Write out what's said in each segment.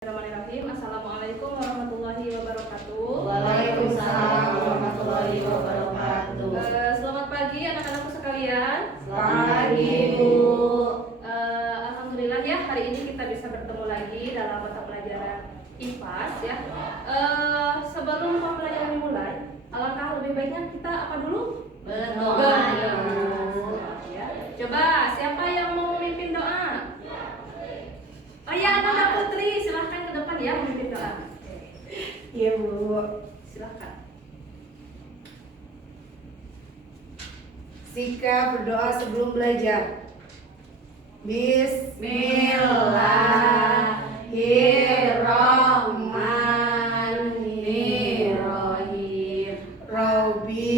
Bismillahirrahmanirrahim. Assalamualaikum warahmatullahi wabarakatuh. Waalaikumsalam warahmatullahi wabarakatuh. Selamat pagi anak-anakku sekalian. Selamat pagi, Bu. Alhamdulillah ya, hari ini kita bisa bertemu lagi dalam mata pelajaran IPAS ya. Sebelum pembelajaran dimulai, alangkah lebih baiknya kita apa dulu? Berdoa. Ya. Coba siapa yang mau memimpin doa? Oh ya, Nanda Putri, silahkan ke depan ya memimpin doa. Iya, Bu. Silahkan. Sikap berdoa sebelum belajar. Bismillahirrahmanirrahim. Rabbi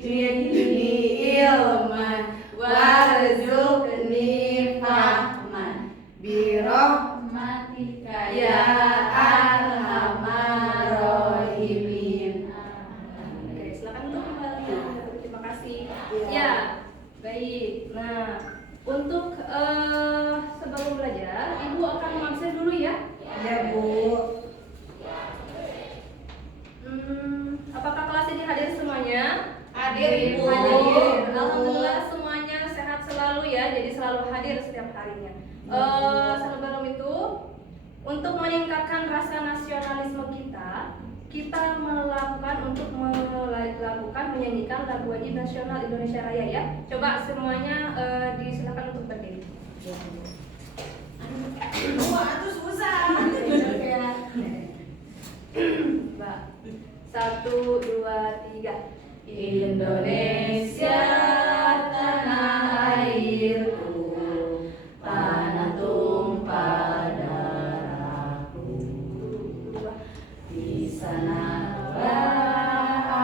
zidni ilman warzuqni fahman birahmatika ya arhamar rahimin. Oke, silakan untuk kembali. Terima kasih. Iya. Ya, baik. Nah, untuk sebelum belajar, Ibu akan mengabsen dulu ya. Ya, Bu. Apakah kelas ini hadir semuanya? Hadir, Ibu. Hadir. Alhamdulillah semuanya sehat selalu ya. Jadi selalu hadir setiap harinya. Sebelum itu, untuk meningkatkan rasa nasionalisme kita melakukan menyanyikan lagu wajib nasional Indonesia Raya ya. Coba semuanya disilakan untuk berdiri. Wah, itu susah. Mbak, 1, 2, 3. Indonesia tanah airku, tanah tumpah darahku. Di sanalah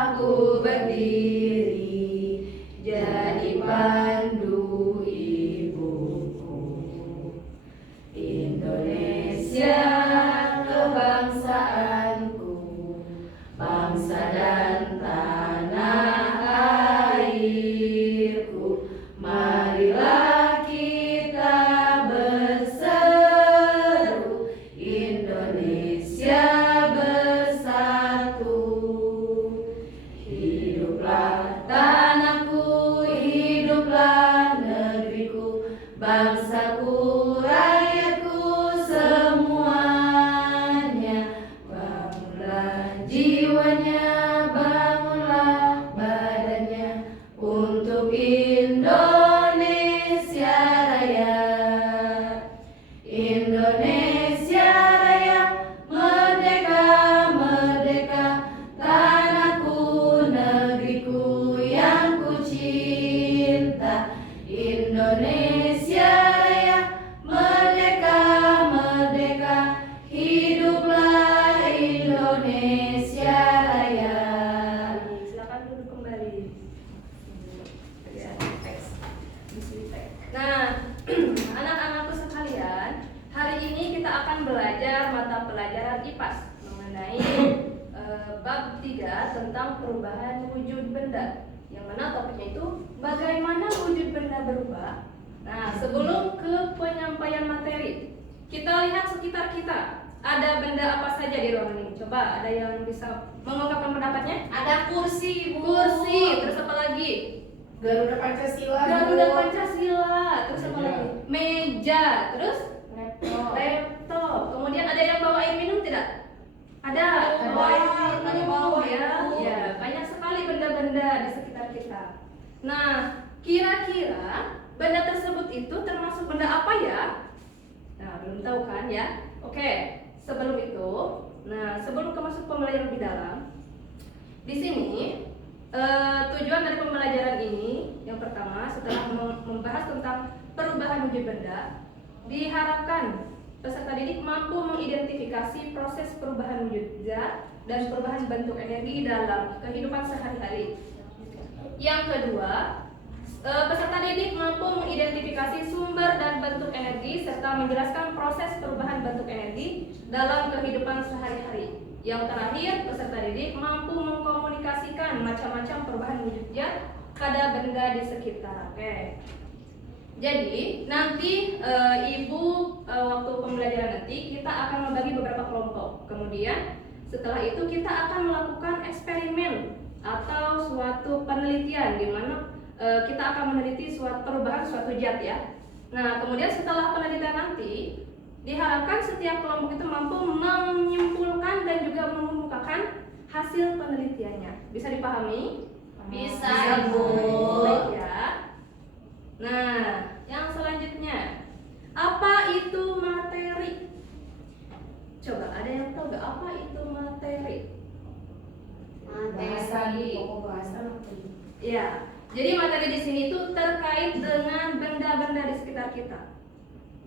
aku berdiri, jadi pandu ibuku. Indonesia kebangsaanku, bangsa dan tanah airku. Marilah kita berseru, Indonesia bersatu. Hiduplah tanahku, hiduplah negeriku, bangsaku, rakyatku semuanya. Bangunlah jiwanya, bangunlah badannya untuk Indonesia Raya. Indonesia Raya, merdeka, merdeka, tanahku, negeriku yang ku cinta. Indonesia Raya, merdeka, merdeka, hiduplah Indonesia Raya. Silakan duduk kembali. Nah, anak-anakku sekalian, hari ini kita akan belajar mata pelajaran IPAS mengenai bab 3 tentang perubahan wujud benda. Yang mana topiknya itu bagaimana wujud benda berubah. Nah, sebelum ke penyampaian materi, kita lihat sekitar kita. Ada benda apa saja di ruangan ini? Coba ada yang bisa mengungkapkan pendapatnya? Ada kursi, Bu. Kursi, terus apa lagi? Garuda Pancasila. Garuda Pancasila, terus apa lagi? Meja, terus laptop. Kemudian ada yang bawa air minum tidak? Ada. Bawa air minum ya. Ya, banyak sekali benda-benda di sekitar kita. Nah, kira-kira benda tersebut itu termasuk benda apa ya? Nah, belum tahu kan ya? Oke, sebelum itu, sebelum masuk pembelajaran lebih dalam, di sini tujuan dari pembelajaran ini yang pertama setelah membahas tentang perubahan wujud benda, diharapkan peserta didik mampu mengidentifikasi proses perubahan wujud zat dan perubahan bentuk energi dalam kehidupan sehari-hari. Yang kedua, peserta didik mampu mengidentifikasi sumber dan bentuk energi serta menjelaskan proses perubahan bentuk energi dalam kehidupan sehari-hari. Yang terakhir, peserta didik mampu mengkomunikasikan macam-macam perubahan wujud zat pada benda di sekitar. Oke. Jadi nanti Ibu waktu pembelajaran nanti kita akan membagi beberapa kelompok. Kemudian setelah itu kita akan melakukan eksperimen atau suatu penelitian di mana kita akan meneliti suatu perubahan suatu zat ya. Nah, kemudian setelah penelitian nanti diharapkan setiap kelompok itu mampu menyimpulkan dan juga mengemukakan hasil penelitiannya. Bisa dipahami? Bisa, Bu. Baik ya. Nah, yang selanjutnya, apa itu materi? Coba ada yang tahu gak apa itu materi? Materi. Pokok bahasan apa itu? Ya, jadi materi di sini itu terkait dengan benda-benda di sekitar kita.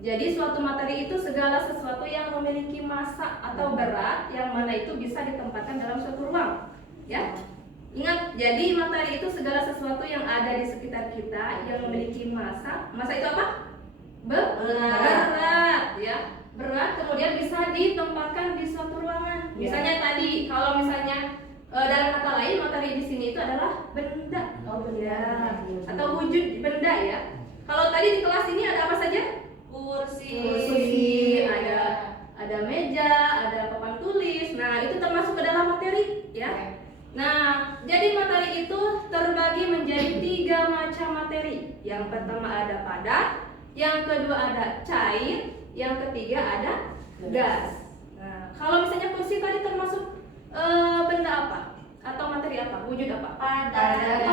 Jadi suatu materi itu segala sesuatu yang memiliki massa atau berat yang mana itu bisa ditempatkan dalam suatu ruang. Ya, ingat, jadi materi itu segala sesuatu yang ada di sekitar kita yang memiliki massa. Massa itu apa? Berat, ya. Berat kemudian bisa ditempatkan di suatu ruangan. Misalnya tadi, kalau misalnya dalam kata lain materi di sini itu adalah benda. Oh, benda. Atau wujud benda ya. Kalau tadi di kelas ini ada apa saja? Kursi, ada meja, ada papan tulis. Nah, itu termasuk ke dalam materi, ya. Nah, jadi materi itu terbagi menjadi 3 macam materi. Yang pertama ada padat, yang kedua ada cair, yang ketiga ada gas. Nah, kalau misalnya kursi tadi termasuk benda apa? Atau materi apa? Wujud apa? Padat,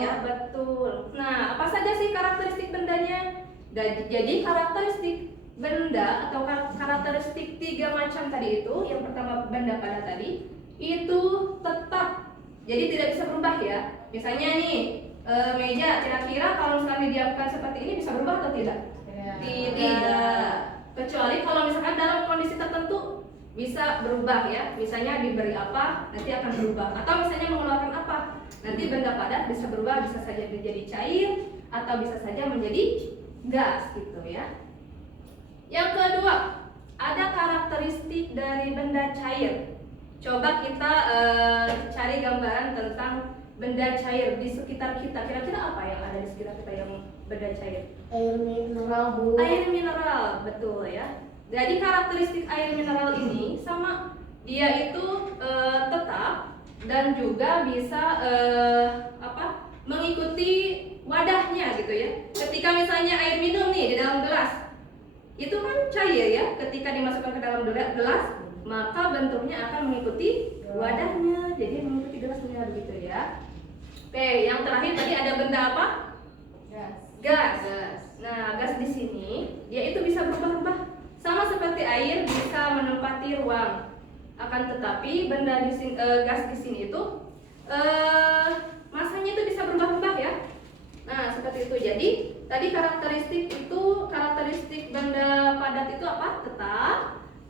ya betul. Nah, apa saja sih karakteristik bendanya? Jadi karakteristik benda atau karakteristik 3 macam tadi itu, yang pertama benda padat tadi, itu tetap, jadi tidak bisa berubah ya. Misalnya nih meja, kira-kira kalau misalnya didiamkan seperti ini bisa berubah atau tidak? Tidak. Kecuali kalau misalkan dalam kondisi tertentu bisa berubah ya. Misalnya diberi apa, nanti akan berubah. Atau misalnya mengeluarkan apa, nanti benda padat bisa berubah, bisa saja menjadi cair atau bisa saja menjadi gas gitu ya. Yang kedua, ada karakteristik dari benda cair. Coba kita cari gambaran tentang benda cair di sekitar kita. Kira-kira apa yang ada di sekitar kita yang benda cair? Air mineral, Bu. Air mineral, betul ya. Jadi karakteristik air mineral ini sama, dia itu tetap dan juga bisa mengikuti wadahnya gitu ya. Ketika misalnya air minum nih di dalam gelas, itu kan cair ya. Ketika dimasukkan ke dalam gelas, maka bentuknya akan mengikuti wadahnya, jadi mengikuti gelasnya begitu ya. Oke, yang terakhir tadi ada benda apa? Gas. Nah, gas di sini dia itu bisa berubah-ubah, sama seperti air bisa menempati ruang. Akan tetapi benda di sini, gas di sini itu masanya itu bisa berubah-ubah ya. Nah, seperti itu. Jadi tadi karakteristik benda padat itu apa? Tetap.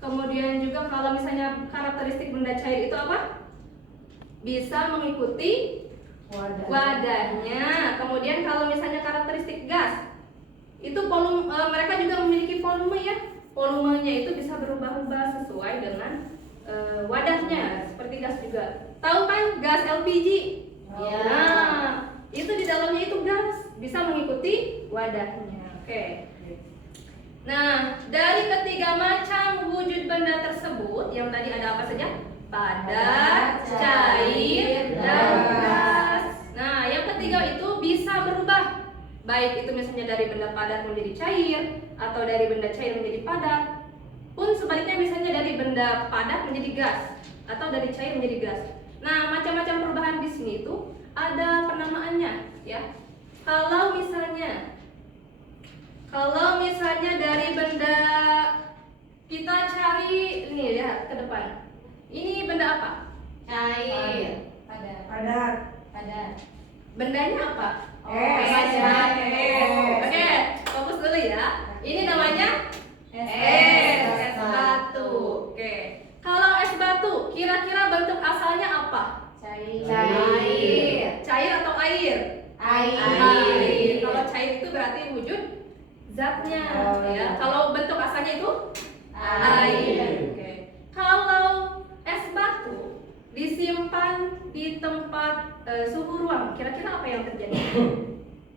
Kemudian juga kalau misalnya karakteristik benda cair itu apa? Bisa mengikuti wadahnya. Kemudian kalau misalnya karakteristik gas, itu mereka juga memiliki volume ya. Volumenya itu bisa berubah-ubah sesuai dengan wadahnya. Seperti gas juga. Tahu kan gas LPG? Ya. Nah, itu di dalamnya itu gas, bisa mengikuti wadahnya. Oke. Nah, dari ketiga macam wujud benda tersebut, yang tadi ada apa saja? Padat, cair, dan gas. Nah, yang ketiga itu bisa berubah, baik itu misalnya dari benda padat menjadi cair, atau dari benda cair menjadi padat, pun sebaliknya misalnya dari benda padat menjadi gas, atau dari cair menjadi gas. Nah, macam-macam perubahan di sini itu ada penamaannya, ya. Kalau misalnya dari benda, kita cari ini lihat ke depan. Ini benda apa? Cair. Padat. Bendanya apa? Es. Oke, fokus dulu ya. Ini namanya es batu. Oke. Kalau es batu, kira-kira bentuk asalnya apa? Cair atau air? Air. Kalau cair itu berarti wujud zatnya, ya. Kalau bentuk asalnya itu air. Oke. Kalau es batu disimpan di tempat suhu ruang, kira-kira apa yang terjadi?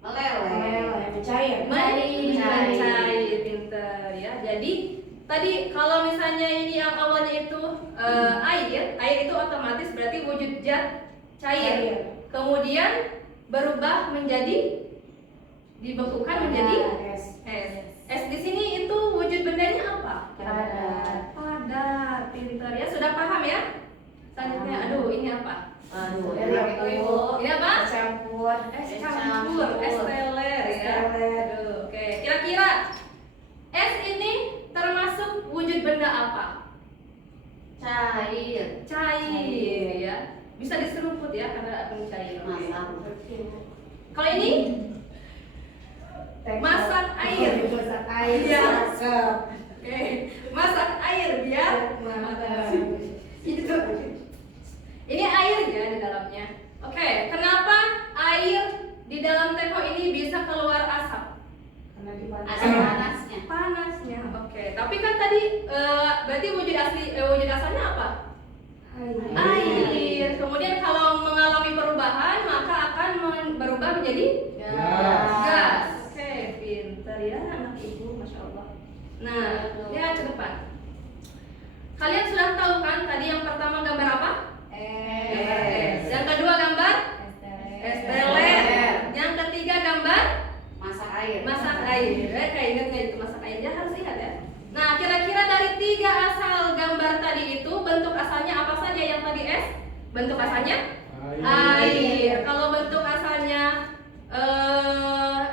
Meleleh. Mencair. Mencair, pinter ya. Jadi tadi kalau misalnya ini yang awalnya itu air itu otomatis berarti wujud zat cair. Kemudian berubah menjadi dibekukan menjadi es. Es di sini itu wujud bendanya apa? Padat. Padat, pinter ya. Sudah paham ya? Selanjutnya, aduh ini apa? Ini apa? Campur. Es campur, es teler ya. Aduh, oke. Kira-kira es ini termasuk wujud benda apa? Cair ya. Bisa diseruput ya karena akan cair. Oke. Kalau ini masak air. Masak air. Iya. Masak. Oke. Masak air biar ini air ya di dalamnya. Oke, kenapa air di dalam teko ini bisa keluar asap? Karena dipanas. Asam panasnya. Panasnya. Oke, tapi kan tadi berarti wujud asalnya apa? Air. Kemudian kalau mengalami perubahan maka akan berubah menjadi gas. Oke, pintar ya anak ibu, masya Allah. Nah, lihat ke depan. Kalian sudah tahu kan tadi yang pertama gambar apa? Es. Yang kedua gambar es teler. Yang ketiga gambar Masak air. masak air. Kayak ingat nggak itu masak air? Ya harus ingat ya. Nah, kira-kira dari 3 asal gambar tadi itu bentuk asalnya apa saja yang tadi es? Bentuk asalnya air. Kalau bentuk asalnya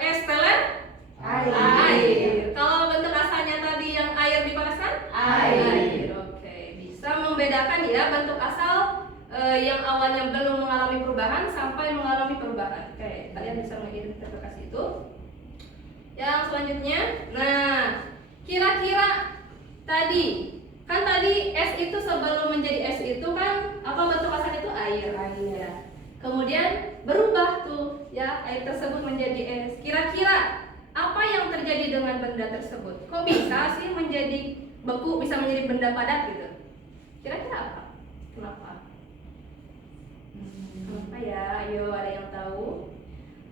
es teler? Air. Kalau bentuk asalnya tadi yang air dipanaskan? Air. Oke, bisa membedakan ya bentuk asal yang awalnya belum mengalami perubahan sampai mengalami perubahan. Oke, kalian bisa mengidentifikasi itu. Yang selanjutnya, nah, kira-kira tadi kan tadi es itu sebelum menjadi es itu kan apa bentuk asalnya itu air. Ya. Kemudian berubah tuh ya air tersebut menjadi es. Kira-kira apa yang terjadi dengan benda tersebut? Kok bisa sih menjadi beku, bisa menjadi benda padat gitu? Kira-kira apa? Kenapa? Kenapa ya? Ayo ada yang tahu?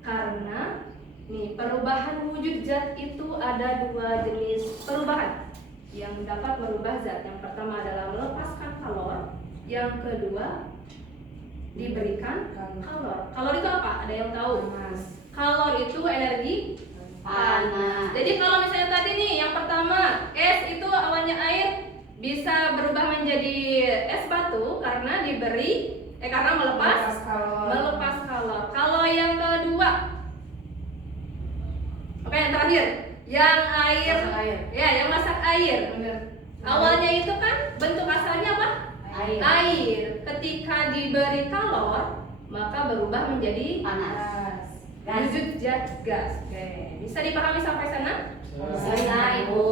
Karena nih perubahan wujud zat itu ada 2 jenis perubahan yang dapat merubah zat. Yang pertama adalah melepaskan kalor, yang kedua diberikan kalor. Kalor itu apa? Ada yang tahu? Kalor itu energi Panas. Jadi kalau misalnya tadi nih yang pertama es itu awalnya air bisa berubah menjadi es batu karena karena melepas kalor. Kalau yang kedua, oke yang terakhir, yang air, ya yang masak air. Awalnya itu kan bentuk asalnya apa? Air. Ketika diberi kalor maka berubah menjadi Panas. wujud zat gas. Oke, bisa dipahami sampai sana? Bisa, Ibu.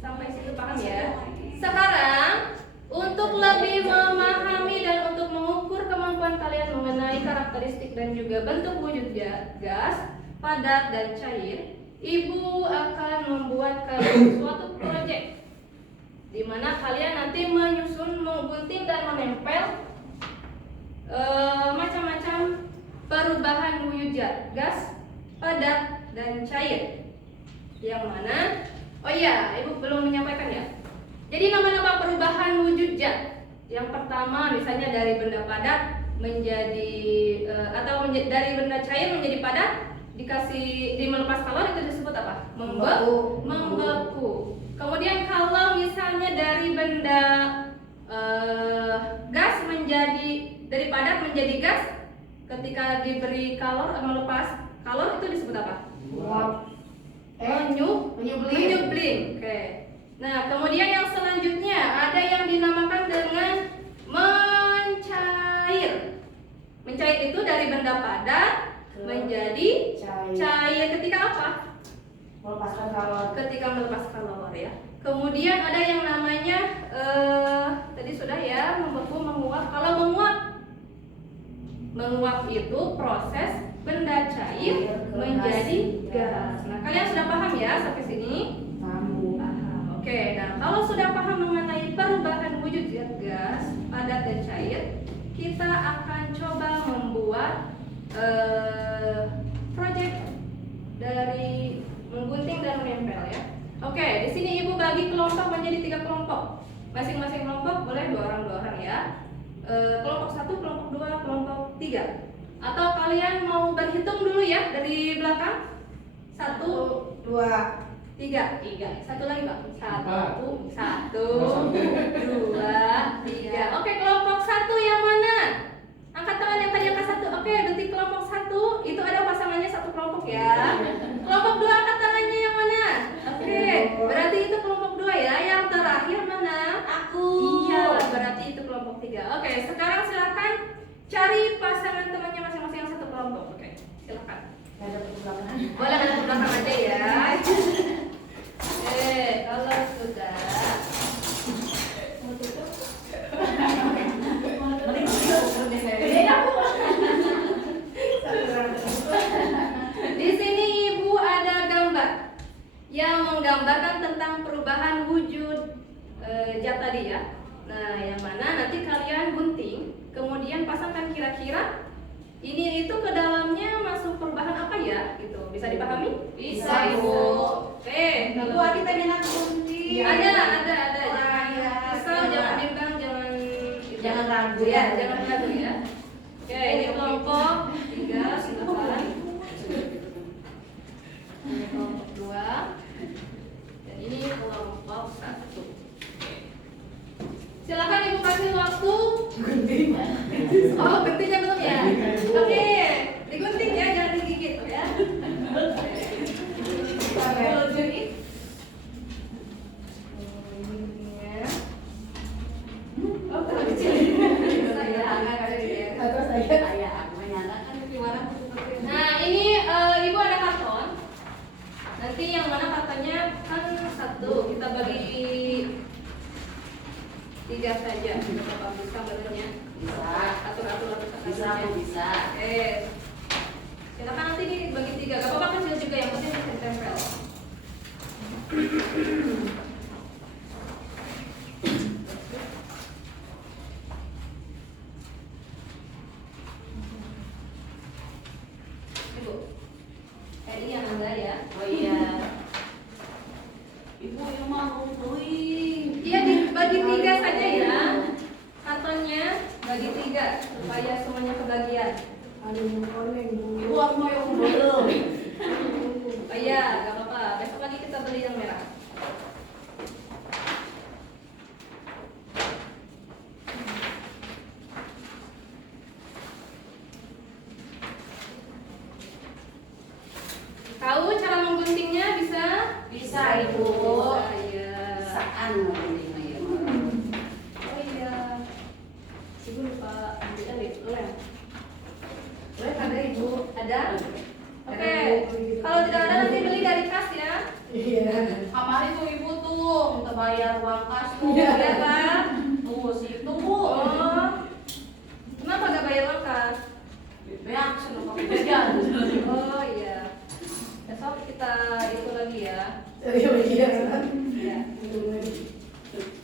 Sampai situ paham ya? Sekarang untuk lebih memahami dan untuk mengukur kemampuan kalian mengenai karakteristik dan juga bentuk wujud gas, padat dan cair, Ibu akan membuat kalian suatu proyek di mana kalian nanti menyusun, menggunting dan menempel macam-macam perubahan wujud gas, padat dan cair. Yang mana? Oh iya, Ibu belum menyampaikan ya. Jadi nama-nama perubahan wujud zat. Yang pertama misalnya dari benda padat menjadi dari benda cair menjadi padat di melepas kalor itu disebut apa? Membeku. Kemudian kalau misalnya dari benda gas dari padat menjadi gas ketika diberi kalor melepas kalor itu disebut apa? Menyublim. Oke. Nah, kemudian yang selanjutnya ada yang dinamakan dengan mencair. Mencair itu dari benda padat menjadi cair ketika apa? Melepaskan kalor. Ketika melepas kalor ya. Kemudian ada yang namanya tadi sudah ya, membeku, menguap. Kalau menguap itu proses benda cair menjadi gas. Nah, kalian sudah paham ya sampai sini? Paham. Oke, nah kalau sudah paham mengenai perubahan wujud zat gas, padat dan cair, kita akan coba membuat proyek dari menggunting dan menempel ya. Oke, di sini Ibu bagi kelompok menjadi 3 kelompok. Masing-masing kelompok boleh 2 orang ya. Kelompok 1, kelompok 2, kelompok 3. Atau kalian mau berhitung dulu ya dari belakang? 1, 2, 3. Satu lagi Pak. 1, 2, 3. Oke, kelompok 1 yang mana? Angkat tangan yang tadi angkat 1. Oke, berarti kelompok 1 itu ada pasangannya 1 kelompok ya. Kelompok 2 angkat tangannya yang mana? Oke, berarti itu kelompok 2 ya. Yang terakhir mana? Aku. Iya, berarti itu kelompok 3. Oke, sekarang silakan cari pasangan temannya masing-masing yang 1 kelompok. Oke, silakan. nggak ada perkembangan. Boleh ada ke belakang aja ya. Kalau sudah mau tutup? Di sini Ibu ada gambar yang menggambarkan tentang perubahan wujud zat tadi ya. Nah, yang mana nanti kalian gunting, kemudian pasangkan kira-kira ini itu ke dalamnya masuk perubahan apa ya? Gitu. Bisa dipahami? Bisa, Ibu. Oke, Ibu kalau kita minat gunting. ada. Wah, iya. Asal jangan bimbang, Jangan ragu ya, jangan ragu ya. Oke, ini kelompok 3, silakan. Ini kelompok 2 dan ini kelompok 1. Silakan Ibu kasih waktu. Oh, guntingnya belum ya? Oke, digunting ya, jangan digigit ya. Oh, terlalu kecil. Nah, ini Ibu ada karton. Nanti yang mana kartonnya kan 1, kita bagi 3 saja. Bapak bisa barunya. Bisa. Atur. Bisa, aku bisa. Oke. Silakan nanti dibagi 3. Gak apa-apa kecil juga, yang penting bisa ditempel. Ibu, ini yang Anda ya. Oh iya. Ibu yang mau gunting. Iya, dibagi 3 saja ya. Kartonnya bagi 3 supaya semuanya kebagian. Ibu aku mau yang belum. Oh iya, gak apa-apa. Besok lagi kita beli yang merah. Tahu cara mengguntingnya bisa? Bisa, Ibu. Iya. Saan guntingnya ya. Oh iya. Ibu lupa ambil lem. Lem ada Ibu? Ada? Oke. Kalau tidak ada nanti beli dari kas ya. Iya. Kemarin tuh Ibu tuh minta bayar uang kas tuh. Iya Pak. Tuh situ. Oh. Kenapa gak bayar uang kas? Banyak seneng pakai jajan. Oh iya. Besok kita itu lagi ya. Iya. Iya.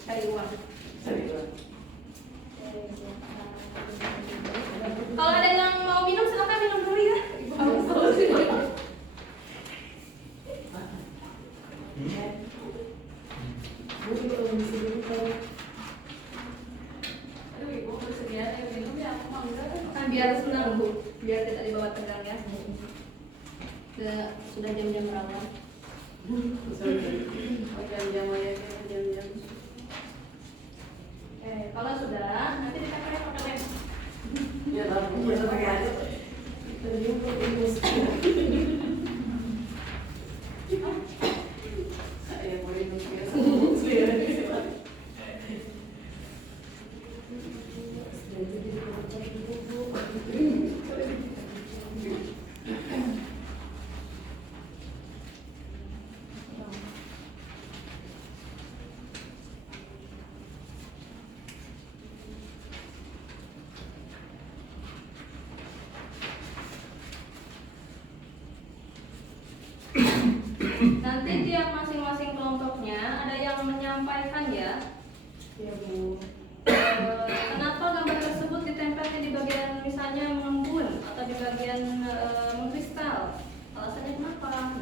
Cari uang. Kalau ada yang mau minum silakan minum dulu ya. Ibu haus. Aduh Ibu bersedia yang minum ya aku mau enggak kan. Kan biar senang Bu, biar tidak dibawa tegang ya. Sudah jam-jam rawan. Oh jam-jam aja jam-jam. Kalau sudah nanti ditempel pakai lem. Ya tahu. Iya, pakai aja. Ya boleh gunting. Nanti tiap masing-masing kelompoknya ada yang menyampaikan ya. Iya, Bu. Kenapa gambar tersebut ditempelnya di bagian misalnya mengembun atau di bagian mengkristal? Alasannya kenapa? apa.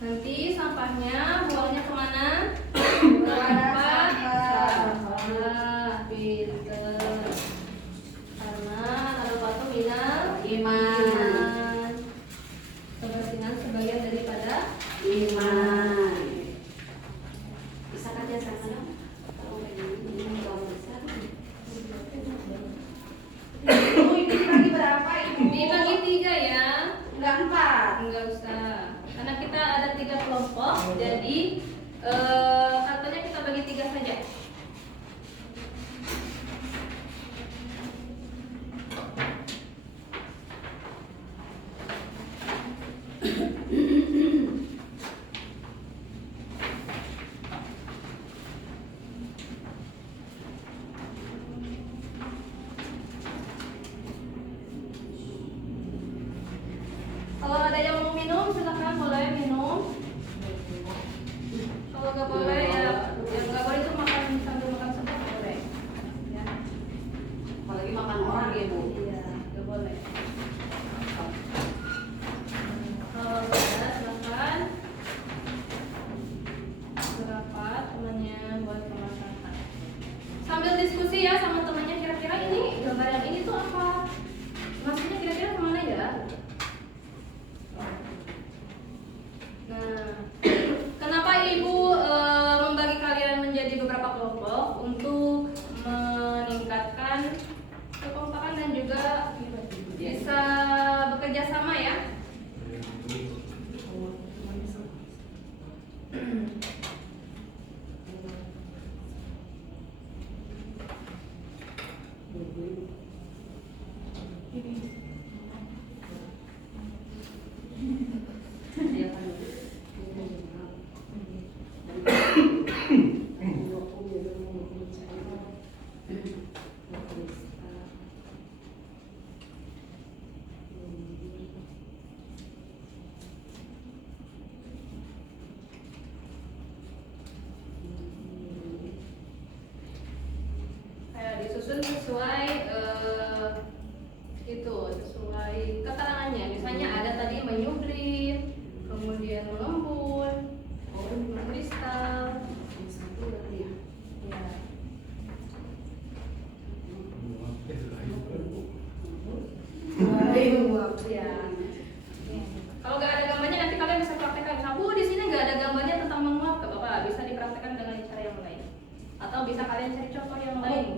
Nah, nanti sampahnya buangnya kemana? Tempat sampah. Pinter. Karena al-fatu minal iman. Kebersihan sebagian daripada Iman. Bisa kerja sama kalau kayak gini kalau besar. Ibu ini dibagi berapa ibu? dibagi 3 ya. Enggak 4. Enggak usah. Karena kita ada 3 kelompok, jadi kartunya kita bagi 3 saja. Kalau ada yang mau minum, silakan boleh minum. Kalau nggak boleh ya, yang nggak boleh itu makan sambil makan seblak nggak boleh. Ya. Apalagi makan orang ya, Bu. Iya, nggak boleh. Kalau sudah silakan. Berapa temannya buat pemasakan? Sambil diskusi ya sama temannya, kira-kira ini gambar yang ini tuh apa? Maksudnya kira-kira kemana ya? Nah, kenapa Ibu membagi kalian menjadi beberapa kelompok untuk meningkatkan kekompakan dan juga bisa bekerja sama ya? Kayak disusun sesuai sesuai keterangannya. Misalnya ada tadi menyublim, kemudian mengembun, mengkristal. Ya. Ya. Kalau nggak ada gambarnya nanti kalian bisa praktekkan. Nah, Bu, di sini nggak ada gambarnya tentang menguap, nggak apa-apa. Bisa dipraktekkan dengan cara yang lain. Atau bisa kalian cari contoh yang lain.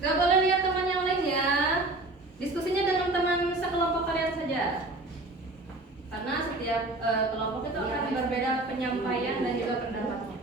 Gak boleh lihat teman yang lain ya. Diskusinya dengan teman sekelompok kalian saja. Karena setiap kelompok itu akan berbeda penyampaian dan juga pendapatnya.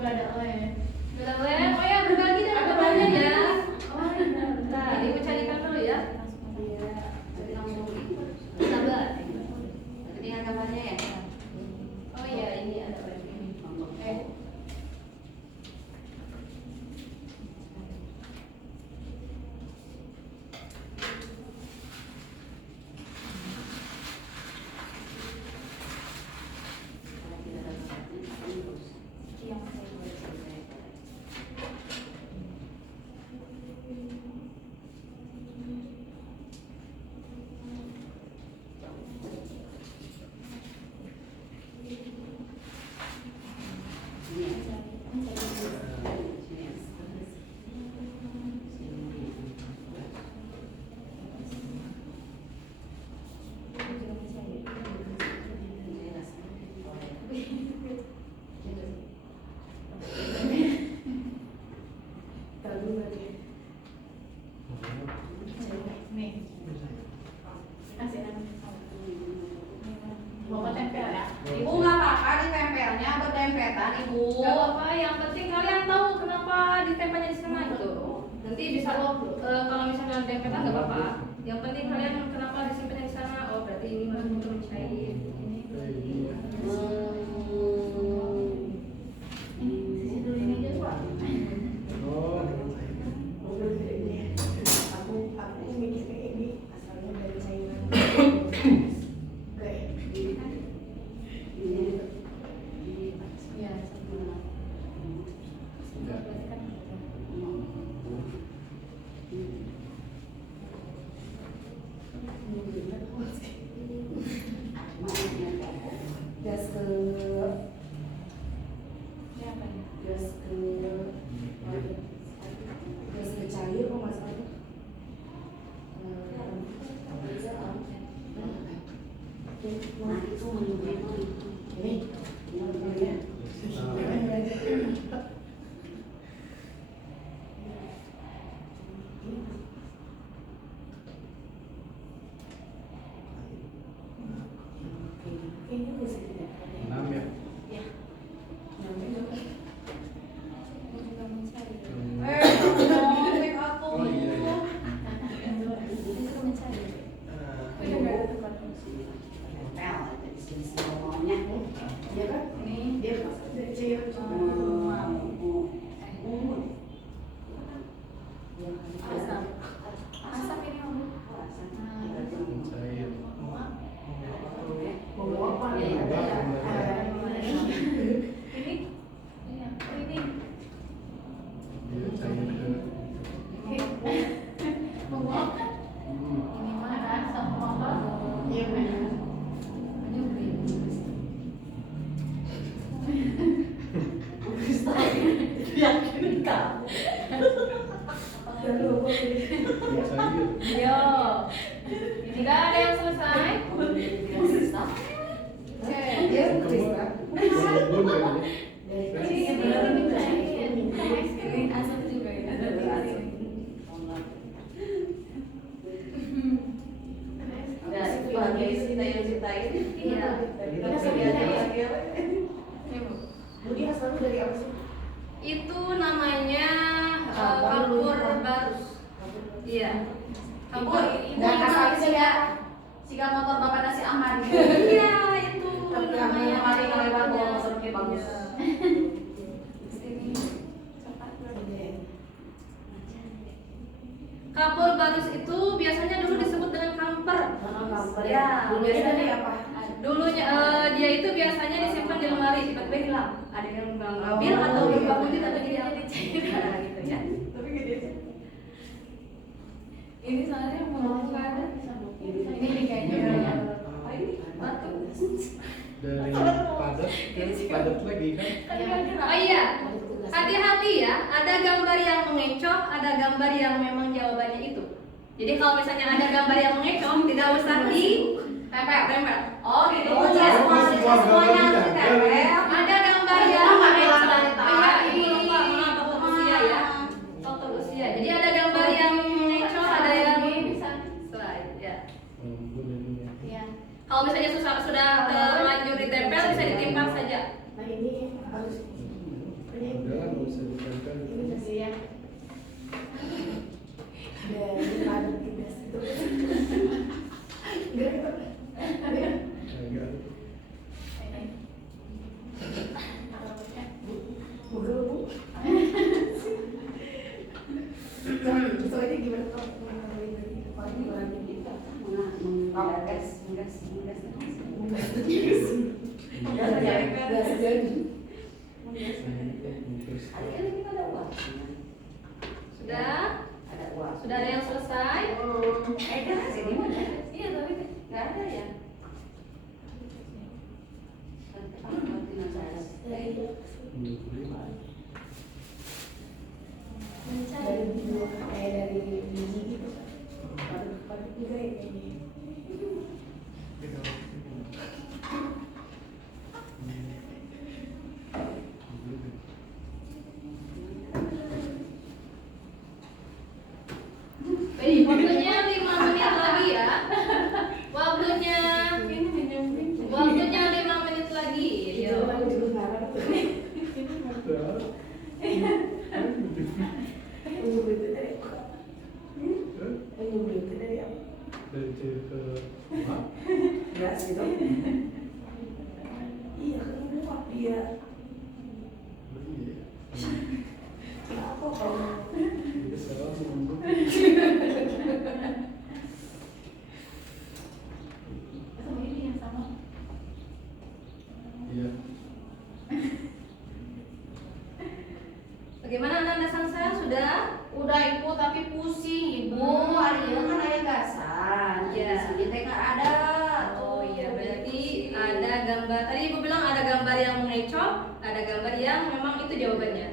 Gak ada lem. Oh ya, berbagi dan gambarnya ya. Nih. Kasih Bapak tempel ya. Ibu nggak apa-apa ditempelnya berdempetan ibu. Gak apa-apa, yang penting kalian tahu kenapa ditempelnya di sana gitu. Nanti bisa kalau misalnya dempetan nggak apa-apa. Yang penting kalian kenapa disimpannya di sana. Oh berarti ini masih untuk mencair. Sisi dulu ini aja Pak. Aku mikirnya ini asalnya dari China. Kayak Iya, sama. gas ke Ini apa ya? gas ke cair kok nggak salah. Nah itu menurut Ini ya. Ini bisa tidak? 6 ya. Ya. Juga mencari. Ngomong make aku. Oh iya iya. Juga mencari. Ah, Ini enggak ada tempat. tempel dari sini ngomongnya. Iya kan? Ini Dia masak dari cair cuma. asap. Asap ini Om. cair. Mau apa? Iya, iya. Ini iya, ini Iya, cair ke. mau apa? Ini mah ada asap motor. Iya kan? Yakin kamu. Lalu apa? Iya, cair. Yo, tidak ada yang selesai. Dia Krista. Sabun kayaknya. Ini belum cair. Ini asap juga ya. Nah, itu lagi cerita yang ceritain. Iya. Kita sedia lagi. Ini Bu. Budi asalnya dari apa sih? Itu namanya kapur barus. Iya. Kapur Ibu asalnya siga motor bapak nasi aman. Iya itu Tapi namanya. yang kemarin lewat bawa motor kayak bagus. Sini cepat Kapur barus itu biasanya dulu disebut dengan kamper. Ya, Budi biasanya dari apa? dulunya dia itu biasanya disimpan di lemari, tiba-tiba hilang. Ada yang ngambil atau lupa wujud atau jadi apa nah, gitu ya. Tapi gede aja. Ini soalnya mau nggak ada. Ini nih kayaknya ya. Batu. Dari padat ke padat lagi kan. Oh iya, hati-hati ya. Ada gambar yang mengecoh, ada gambar yang memang jawabannya itu. Jadi kalau misalnya ada gambar yang mengecoh, tidak usah di tempel. Oh gitu. Oh, Ya, semuanya harus ditempel. Ada gambar yang Kenapa nggak mengecoh. bilang dari tadi? Iya, ibu lupa faktor usia ya. Faktor usia. Jadi ada gambar yang mengecoh, ada yang bisa. slide ya. Sabun ini ya. Iya. Kalau misalnya sudah terlanjur ditempel bisa ditimpang saja. Nah ini harus Udah lah, nggak usah ditempel. ini masih Iya. dari padat ke gas itu. Enggak itu. Agak. Moga bu. Soalnya gimana kalau mengenai dari paling berani kita? Menggas. Gas jadi. Terus Ada kita ada uang. Sudah? Ada uang. Sudah ada yang selesai? Gas ini mana? Iya, tapi Nggak ada ya. Dari video kayak dari biji gitu kan. Padat juga ya kayaknya. dari cair ke menguap. gas gitu. Iya kan menguap dia. Iya. Kenapa kalau Jadi sekarang menunggu. Sama ini yang sama. Iya. Bagaimana Anda Sangsa? Sudah? Udah ibu tapi pusing ibu. Hari ini kan ada gasan. Iya. Di sini teh nggak ada. Oh iya, berarti ada gambar. Tadi Ibu bilang ada gambar yang mengecoh, ada gambar yang memang itu jawabannya.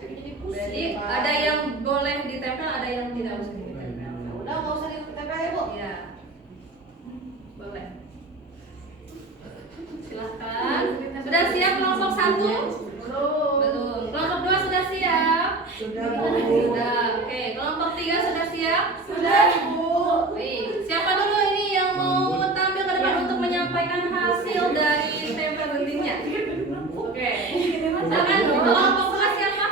Jadi pusing. Berarti ada yang boleh ditempel, ada yang tidak usah ditempel. Udah nggak usah ditempel ya bu. Iya. Boleh. Silahkan. Sudah siap kelompok 1? Belum. Kelompok 2 sudah siap? sudah Sudah. Oke, kelompok 3 sudah siap? Sudah Ibu. Baik. Siapa dulu ini yang mau tampil ke depan untuk menyampaikan hasil dari tempel guntingnya? Oke. Silakan kelompok 2 siapa?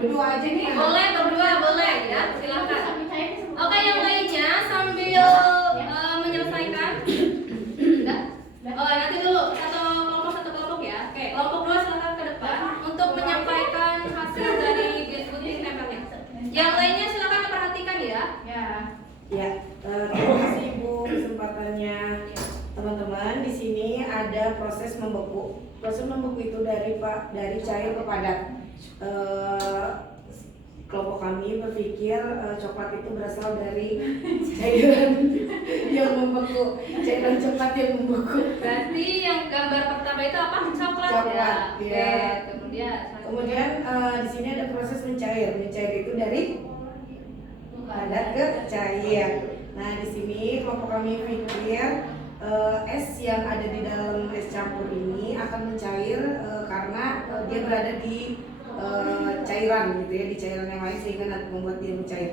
Berdua aja nih. Boleh berdua, boleh ya. Silakan. Oke, yang lainnya sambil menyelesaikan. Sudah? Oh, nanti dulu satu kelompok ya. Oke, kelompok 2 silakan ke depan untuk menyampaikan hasil dari gunting tempelnya. Yang lainnya silakan perhatikan ya. Ya. Ya, terima kasih Ibu kesempatannya. Teman-teman, di sini ada proses membeku. Proses membeku itu dari cair ke padat. Kelompok kami berpikir coklat itu berasal dari cairan yang membeku, cairan coklat yang membeku. Berarti yang gambar pertama itu apa? Coklat, Coklat, ya. ya. Oke, Kemudian di sini ada proses mencair. Mencair itu dari padat ke cair. Nah, di sini kelompok kami pikir es yang ada di dalam es campur ini akan mencair karena dia berada di cairan gitu ya, di cairan yang lain sehingga nanti membuat dia mencair.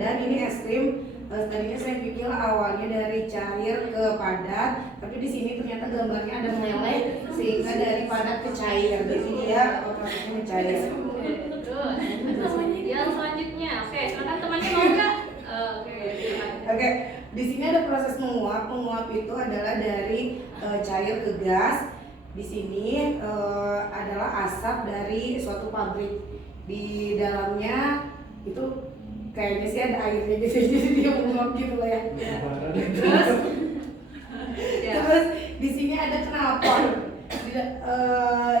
Dan ini es krim tadinya saya pikir awalnya dari cair ke padat, tapi di sini ternyata gambarnya ada meleleh sehingga dari padat ke cair. Jadi dia prosesnya mencair. Terus yang selanjutnya, oke, silakan temannya mau nggak? Oke, silakan. Oke, di sini ada proses menguap. Menguap itu adalah dari cair ke gas. Di sini adalah asap dari suatu pabrik. Di dalamnya itu kayaknya sih ada airnya gitu, jadi dia menguap gitu lah ya. Terus, ya. Terus di sini ada knalpot.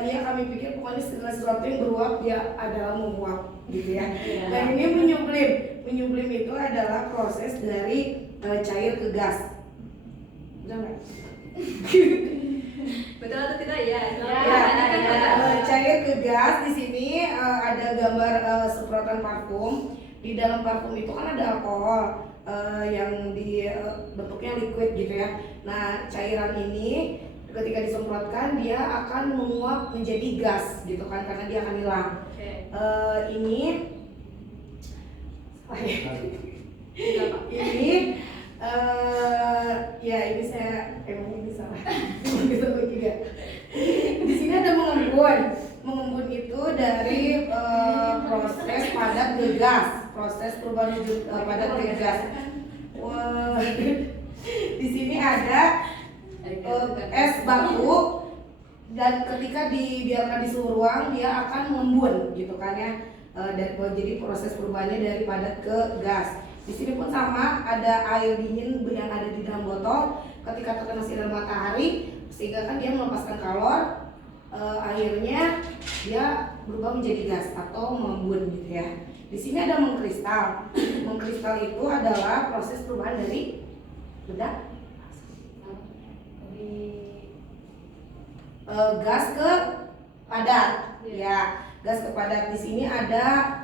Ya kami pikir pokoknya segala sesuatu yang beruap dia adalah menguap gitu ya. Dan ini menyublim. Menyublim itu adalah proses dari cair ke gas. Udah nggak? Betul atau tidak ya? Cair ke gas. Di sini ada gambar semprotan parfum. Di dalam parfum itu kan ada alkohol yang di bentuknya liquid gitu ya. Nah, cairan ini ketika disemprotkan dia akan menguap menjadi gas gitu kan, karena dia akan hilang. Ini ya ini saya emang ini salah gitu juga. Di sini ada mengembun. Mengembun itu dari proses padat ke gas, proses perubahan wujud padat ke gas. Di sini ada es batu dan ketika dibiarkan di suhu ruang dia akan mengembun gitu kan ya. Dan jadi proses perubahannya dari padat ke gas. Di sini pun sama, ada air dingin yang ada di dalam botol. Ketika terkena sinar matahari, sehingga kan dia melepaskan kalor, airnya dia berubah menjadi gas atau mengembun gitu ya. Di sini ada mengkristal. Mengkristal itu adalah proses perubahan dari bedak gas ke padat. Ya, gas ke padat. Di sini ada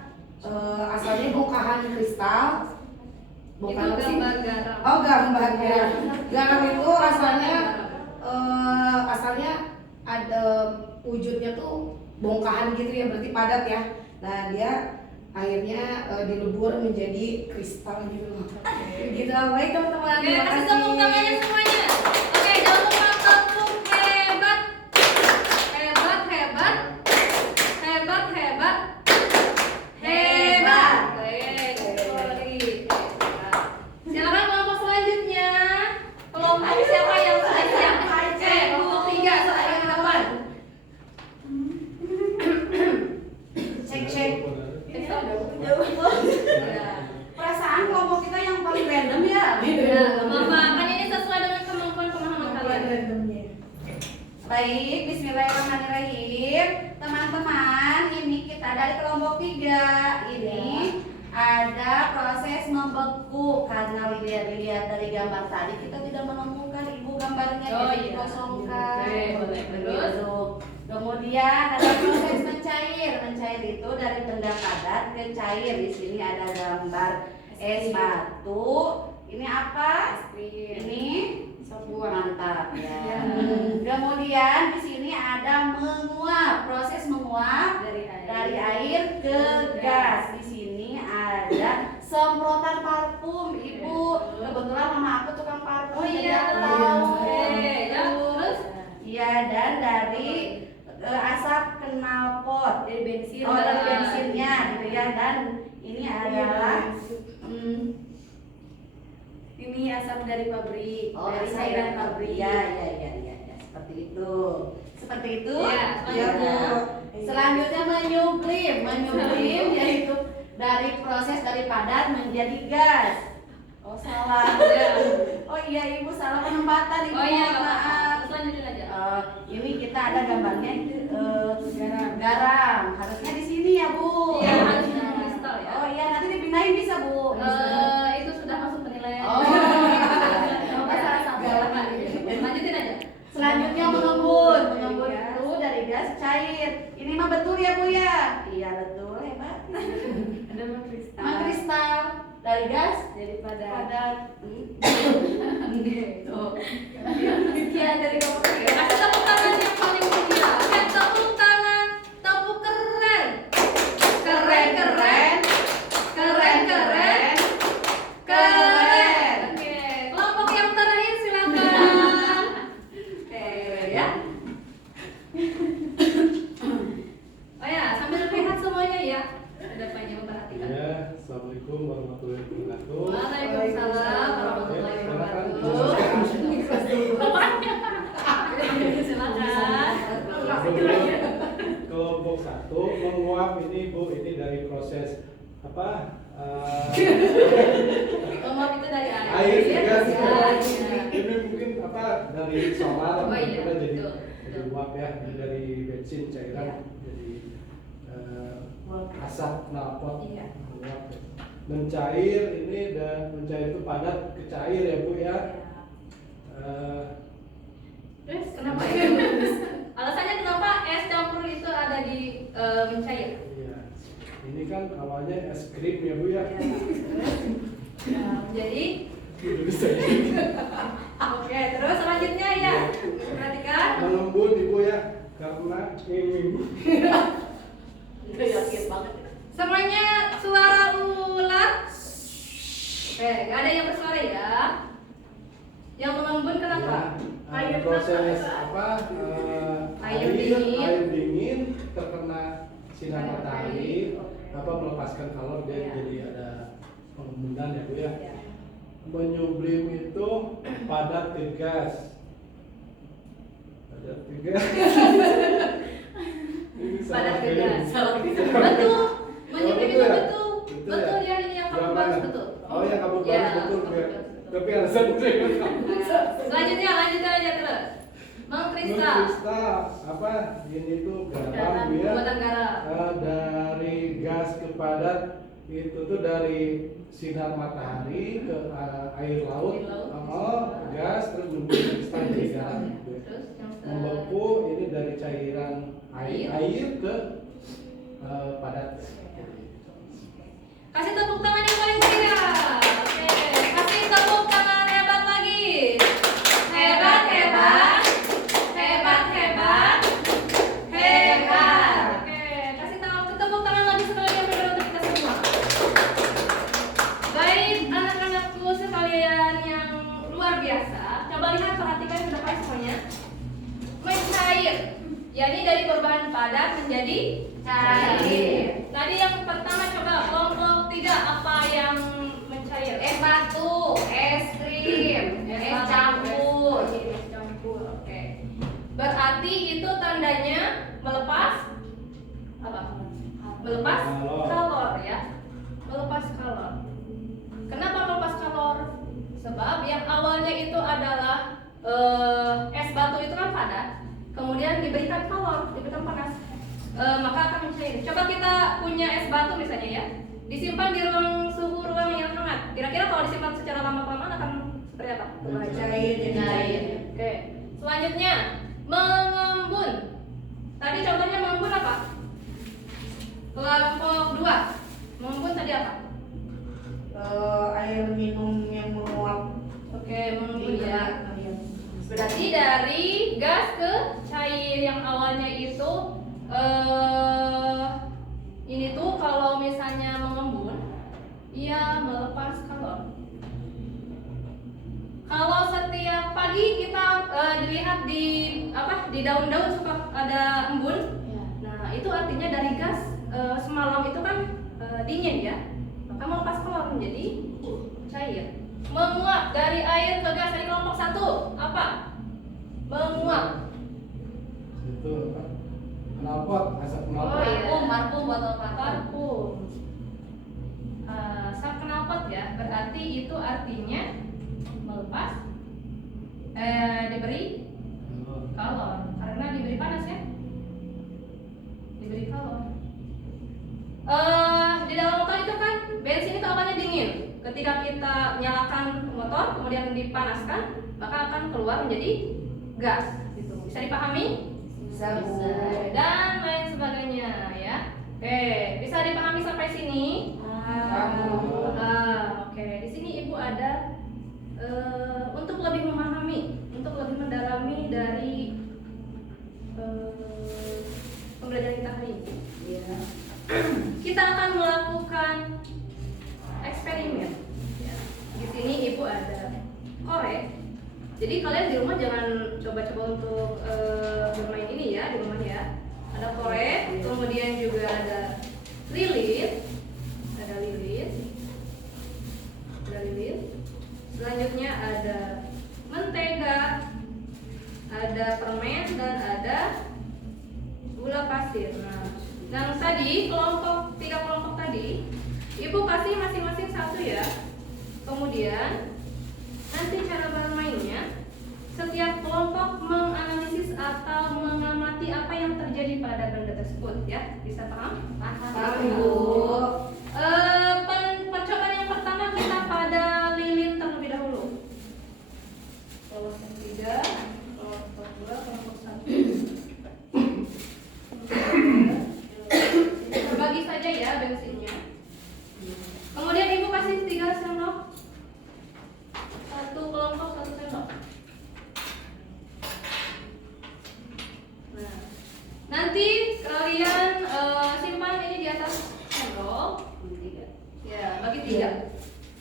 asalnya bongkahan kristal. Itu gambar garam. Oh, gambar garam. Garam itu asalnya ada wujudnya tuh bongkahan gitu ya, berarti padat ya. Nah, dia akhirnya dilebur menjadi kristal gitu loh. Gitu. Baik teman-teman. Oke, kasih tepuk tangannya semuanya. Oke, jangan lupa tepuk hebat. Hebat, hebat. Hebat, hebat. Hebat. Baik, sorry. Silakan kelompok selanjutnya. Ya. Perasaan kelompok kita yang paling random ya. Ya, nggak apa-apa. Kan ini sesuai dengan kemampuan pemahaman kalian. randomnya. Baik, bismillahirrahmanirrahim. Teman-teman, ini kita dari kelompok 3. Ini ada proses membeku karena dilihat dari gambar tadi kita tidak menemukan ibu gambarnya Oh, jadi iya. dikosongkan. Oke, boleh. Terus? Begitu. Kemudian ada proses mencair. Mencair itu dari benda padat ke cair. Di sini ada gambar es batu. Ini apa? Ini mantap ya. Kemudian di sini ada menguap, proses menguap dari air ke gas. Di sini ada semprotan parfum, Ibu. Kebetulan mama aku tukang parfum. Oh jadi iya, aku tahu. oke. Ya, terus? Iya, dan dari asap knalpot. Dari bensin. Oh, dari bensinnya gitu ya. Dan ini adalah Ini asap dari pabrik, oh, dari asap cairan dari pabrik. Ya, seperti itu. Seperti itu. Ya, Iya, Bu. Selanjutnya menyublim. Menyublim yaitu dari proses dari padat menjadi gas. Oh, salah. Oh iya, Ibu salah penempatan, Ibu. Oh iya, Mohon maaf. Selanjutnya aja. Ini kita ada gambarnya itu garam. Harusnya di sini ya, Bu. Iya, harusnya kristal ya. Oh iya, nanti dipindahin bisa, Bu. Itu sudah masuk penilaian. Oh. Salah satu. Lanjutin aja. Selanjutnya mengembun. Mengembun itu dari gas cair. Ini mah betul ya, Bu ya? Iya, betul. Hebat. Ada mengkristal. Mengkristal dari gas Jadi pada padat. Tuh. sekian dari kamu. Kasih tepuk tangan yang paling mulia. Oke, tepuk tangan. Tepuk keren. Keren, keren. Keren, keren. Keren. Oke, kelompok yang terakhir silakan. Oke, ya. Oh ya, sambil lihat semuanya ya. Depannya memperhatikan. Ya, assalamualaikum warahmatullahi wabarakatuh. Waalaikumsalam warahmatullahi wabarakatuh. Silakan. Kelompok 1 menguap ini Bu, ini dari proses apa? Menguap itu dari air. Air gas. Ya. Ini mungkin apa dari solar Oh iya, kita jadi betul. uap ya, ini dari bensin cairan jadi asap knalpot Iya. menguap. Mencair ini dan mencair itu padat ke cair ya Bu ya. Terus kenapa ya? Alasannya kenapa es campur itu ada di mencair? Iya. Ini kan awalnya es krim ya Bu ya. Jadi, Bisa. oke, terus selanjutnya ya, perhatikan. Mengembun Ibu ya karena ini. Yakin banget. Semuanya suara ular. Oke, gak ada yang bersuara ya. Yang mengembun kenapa? Ya, proses apa? Air dingin. Air dingin terkena sinar matahari, apa melepaskan kalor dia jadi ada pengembunan ya Bu ya. Menyublim itu padat ke gas. Padat ke gas. Ini Padat ke kirim. gas. Salah kirim. Betul. Menyublim itu ya? betul. Betul Betul ya? ya, ini yang kamu Yang bahas mana? betul. Oh ya kamu Ya, bahas betul kamu ya. bahas betul. Tapi alasan saya nggak tahu. Selanjutnya aja terus. Mengkristal. Mengkristal apa ini tuh garam Bu ya. Buatan garam. Dari gas ke padat itu tuh dari sinar matahari ke air laut, Air laut. gas terus menjadi kristal jadi garam. Terus yang Membeku ini dari cairan air ke padat. kasih tepuk tangan yang paling meriah. Oke, kasih tepuk tangan hebat lagi. Hebat, hebat. Hebat, hebat. Hebat. Oke, kasih tepuk tangan lagi sekali yang benar untuk kita semua. Baik, anak-anakku sekalian yang luar biasa. Coba lihat, perhatikan ke depan semuanya. Mencair. Jadi dari berbahan padat menjadi cair. Tadi yang pertama coba kelompok 3 apa yang mencair? Es batu, es krim, es campur. Es campur. Oke. Berarti itu tandanya melepas apa? melepas Kalor. kalor ya. Melepas kalor. Kenapa melepas kalor? Sebab yang awalnya itu adalah es batu itu kan padat, kemudian diberikan kalor, diberikan panas, maka akan mencair. Coba kita punya es batu misalnya ya, disimpan di suhu ruang yang hangat. Kira-kira kalau disimpan secara lama-kelamaan akan seperti apa? Cair, jadi cair. Oke. Selanjutnya mengembun. Tadi contohnya mengembun apa? Kelompok 2. Mengembun tadi apa? Air minum yang menguap. Oke, mengembun Iya. ya. Berarti dari gas ke cair yang awalnya itu ini tuh kalau misalnya mengembun, ia melepas kalor. Kalau setiap pagi kita dilihat di daun-daun suka ada embun, nah itu artinya dari gas semalam itu kan dingin ya, maka melepas kalor menjadi cair. Menguap dari air ke gas dari kelompok 1 apa? Menguap. Itu apa? Knalpot, asap knalpot. Oh iya. Parfum botol parfum. Parfum. Asap knalpot ya, berarti itu artinya melepas diberi kalor karena diberi panas ya, diberi kalor. Di dalam motor itu kan bensin itu awalnya dingin. Ketika kita nyalakan motor kemudian dipanaskan, maka akan keluar menjadi gas. Gitu. Bisa dipahami? Bisa, Bu. Dan lain sebagainya ya. Oke, bisa dipahami sampai sini? Oke, di sini Ibu ada untuk lebih memahami, untuk lebih mendalami dari pembelajaran kita hari ini. Iya. Kita akan melakukan eksperimen. Ya. Di sini Ibu ada korek. Jadi kalian di rumah jangan coba-coba untuk bermain ini ya di rumah ya. Ada korek, kemudian juga ada lilit, ada lilit. Selanjutnya ada mentega, ada permen dan ada gula pasir. Nah, yang tadi tiga kelompok tadi, Ibu kasih masing-masing satu ya. Kemudian nanti cara bermainnya, setiap kelompok menganalisis atau mengamati apa yang terjadi pada benda tersebut ya. Bisa paham? Paham, Bu. Percobaan yang pertama kita pada lilin terlebih dahulu. Kelompok 3, kelompok 2, kelompok 1. Berbagi saja ya bensinnya. Kemudian Ibu kasih 3 sendok. Satu kelompok 1 sendok. Nah, nanti kalian simpan ini di atas sendok. Ya, bagi 3.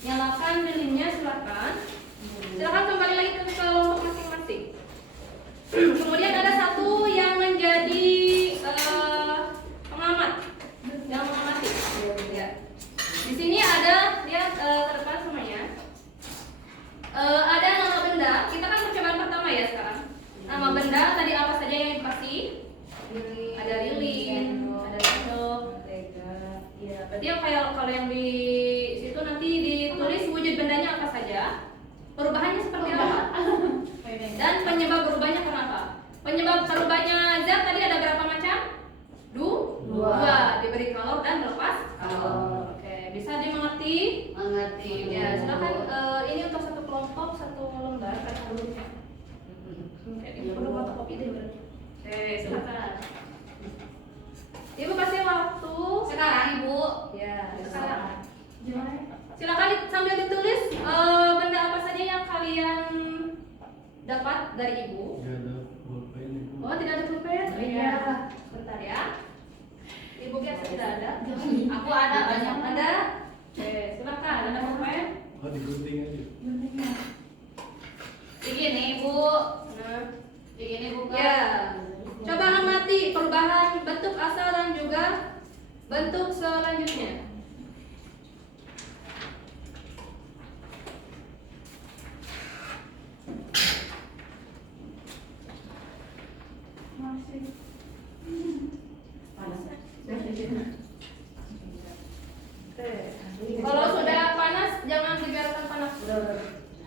Nyalakan lilinnya silakan. Silakan kembali lagi ke kelompok masing-masing. Kemudian ada satu yang menjadi pengamat, yang mengamati. Ya. Di sini ada lihat terdepan semuanya. Ada nama benda. Kita kan percobaan pertama ya sekarang. Nama benda tadi apa saja yang dikasih? Ada lilin, ada sendok, mentega. Ya, berarti kalau yang di situ nanti ditulis wujud bendanya apa saja, perubahannya seperti apa, dan penyebab berubahnya kenapa. Penyebab berubahnya zat tadi ada berapa macam? Dua. Diberi kalor dan melepas kalor. Oke, bisa dimengerti? Mengerti. Ya, silakan ini untuk satu kelompok satu lembar kan dulunya. Oke, ini perlu fotokopi deh berarti. Oke, silakan. Ibu kasih waktu Sekarang Ibu. ya sekarang. Silakan sambil ditulis benda apa saja yang kalian dapat dari Ibu. Ya ada pulpen itu. Oh, tidak ada pulpen? Iya. Sebentar ya. Ibu biasa tidak ada. Aku ada banyak. Ada? Oke, silakan. Ada pulpen? Oh digunting aja. Begini Ibu. Nah, Begini bukan. ya. Coba amati perubahan bentuk asal dan juga bentuk selanjutnya.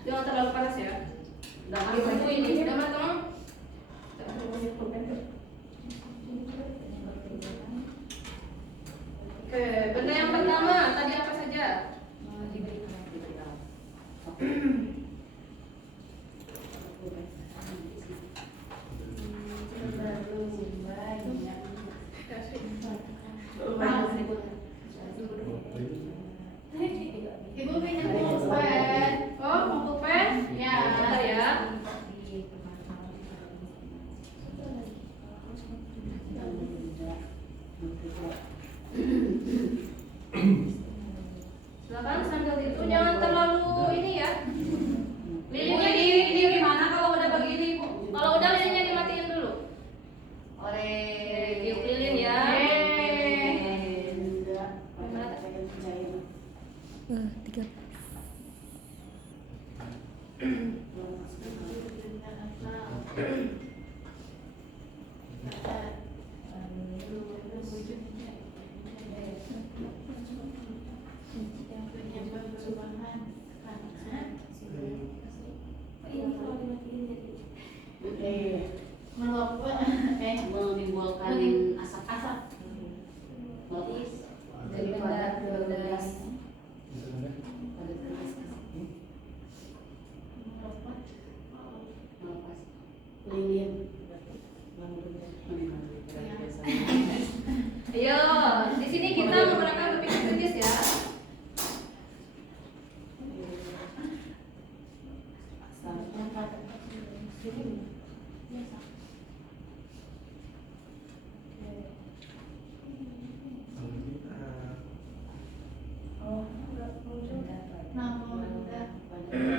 Jangan terlalu panas ya. Udah Tunggu ini, udah matang. Oke, benda yang pertama tadi apa saja? Ibu pinjam pulpen. Oh, mau pulpen? Ya. Bentar ya. Silakan sambil itu jangan terlalu ini ya. Lilinnya di gimana kalau udah begini, Bu? Kalau udah lilinnya dimatiin dulu. Tiup lilin ya. Menimbulkan asap melukis Daripada gelas. Ayo, di sini kita menggunakan keping kritis ya.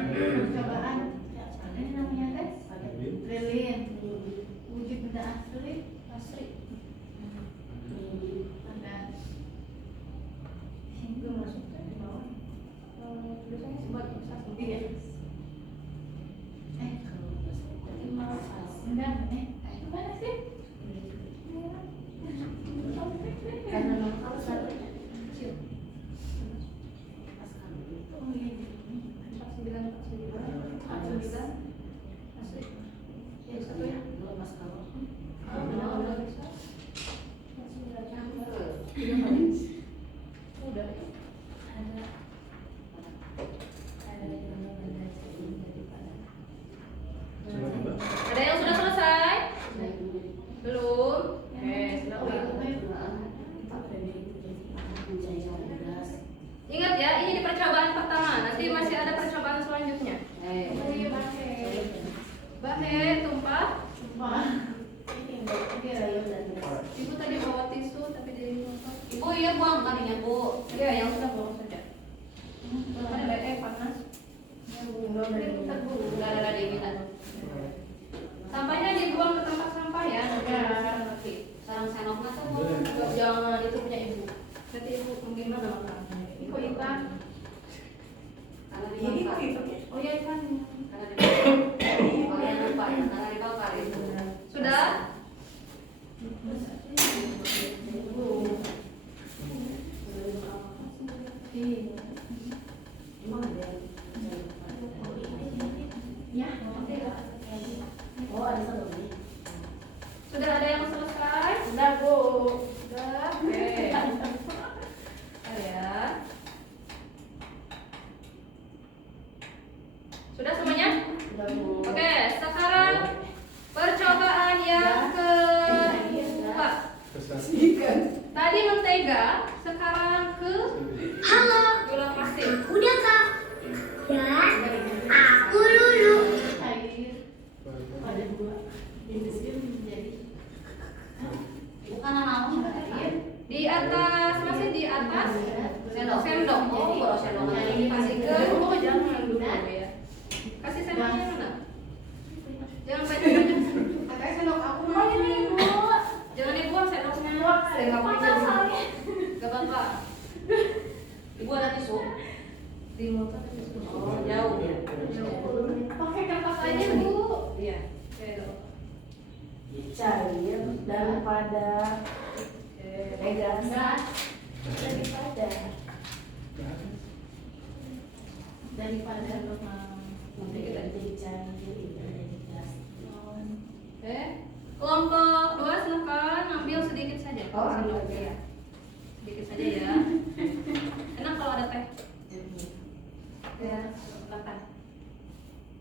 Percobaan. Ini namanya tes. Lilin. Wujud benda asli. Asri. Ada. Itu masukkan di bawah. Tulisannya sebuah satu. Iya. Enggak, mana sih? karena lokal satu Kecil. Oh iya. 49. Asri. Yang satu ya. lepas kalau Oh, udah bisa. Udah. Ada yang sudah selesai? Belum? Oke, silakan. Ingat ya, ini di percobaan pertama. Nanti masih ada percobaan selanjutnya. Bahe, tumpah. Sumpah. Ibu tadi bawa tisu tapi jadi lupa. Ibu iya buang kalinya Bu. Iya, yang sudah bawa saja. Ada panas. Enggak ada diminta. Sampahnya dibuang ke tempat sampah ya. Nanti. Sarang senoknya tuh Bu. Jangan itu punya ibu. Nanti ibu gimana makan? Kok ikan? Karena Ini dibakar. Oh iya ikan. Karena dibakar. Oh ya lupa ya, karena dibakar itu. Sudah? Sudah ada yang selesai? Sudah, Bu. Sudah. Oke. Ya. Sudah semuanya? Oke, sekarang percobaan yang kedua. Tadi mentega, sekarang ke gula pasir. Udah kak. Dan aku Lulu. Cair. Ada dua. Ini menjadi Bukan anak Di atas, masih di atas sendok. sendok. Oh, kalau sendok Jadi kasihkan. Oh, jangan dulu ya. Kasih sendoknya mana? Jangan banyak-banyak. katanya sendok aku Oh ini ibu. Jangan dibuang sendoknya. Saya nggak pakai soalnya. Gak apa-apa. Ibu ada tisu. Di motor ada tisu. Oh, jauh ya. pakai kertas aja, Bu. Iya. Oke, Cair daripada gas. Daripada Oke. Kelompok 2 silakan ambil sedikit saja. Oh, ambil. Ya. Sedikit saja ya. Enak kalau ada teh. Ya, silakan.